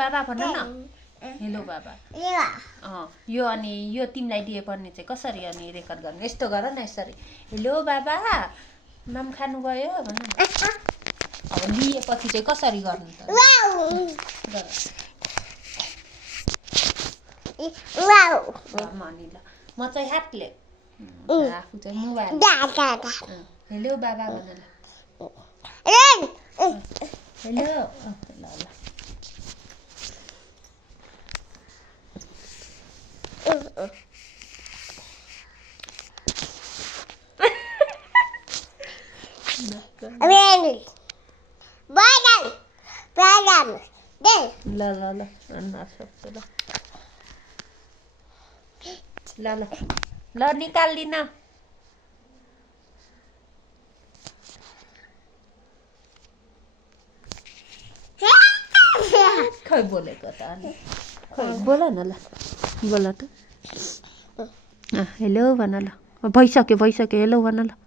बाबा भन न हेलो बाबा यो अनि यो तिमीलाई दिएपर्ने चाहिँ कसरी अनि रेकर्ड गर्ने यस्तो गर न यसरी हेलो बाबा माम खानु गयो भन न अब लिएपछि चाहिँ कसरी गर्नु त म चाहिँ हातले आफू चाहिँ मोबाइल हेलो बाबा भन ल हेलो ल ल निकाल्दिन खै बोलेको त अनि खै बोल न ल बोल त हेलो भन ल भइसक्यो हेलो भन ल